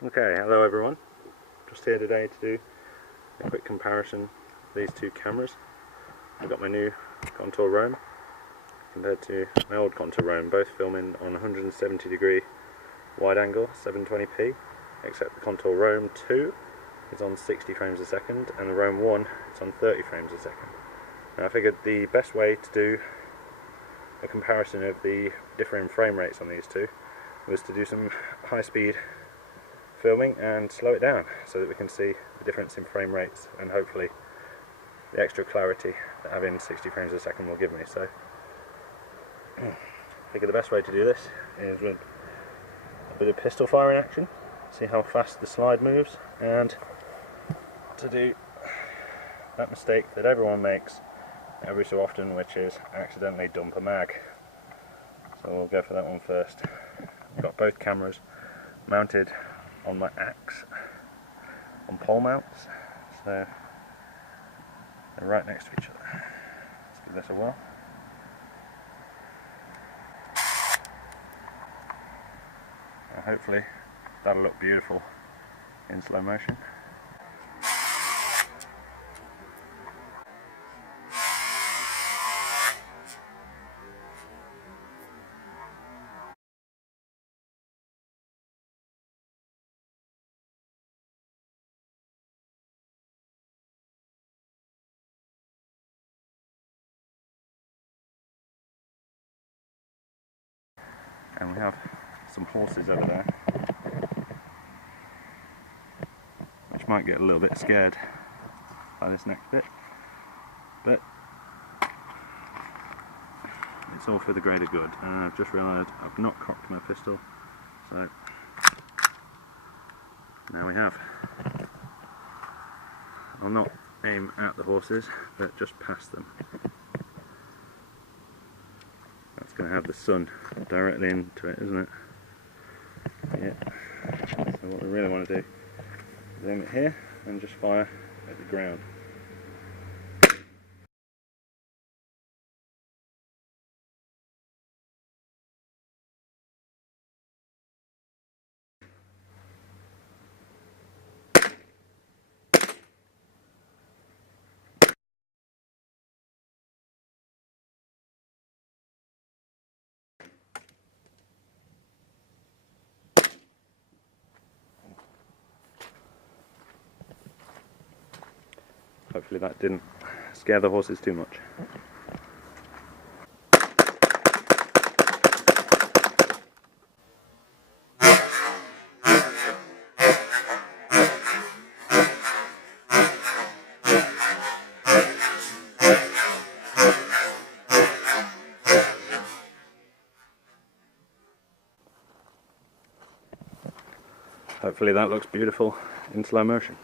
Okay, hello everyone. Just here today to do a quick comparison of these two cameras. I've got my new Contour ROAM compared to my old Contour ROAM, both filming on 170° wide angle 720p, except the Contour ROAM2 is on 60 frames a second and the ROAM1 is on 30 frames a second. Now I figured the best way to do a comparison of the differing frame rates on these two was to do some high speed filming and slow it down so that we can see the difference in frame rates and hopefully the extra clarity that having 60 frames a second will give me. So I figure the best way to do this is with a bit of pistol firing action, see how fast the slide moves, and to do that mistake that everyone makes every so often, which is accidentally dump a mag. So we'll go for that one first. I've got both cameras mounted on my axe on pole mounts, so they're right next to each other. Let's give this a whirl. And hopefully that'll look beautiful in slow motion. And we have some horses over there, which might get a little bit scared by this next bit, but it's all for the greater good. And I've just realised I've not cocked my pistol, so now we have. I'll not aim at the horses, but just past them. That's going to have the sun directly into it, isn't it? Yeah. So what we really want to do is aim it here and just fire at the ground. Hopefully that didn't scare the horses too much. Hopefully that looks beautiful in slow motion.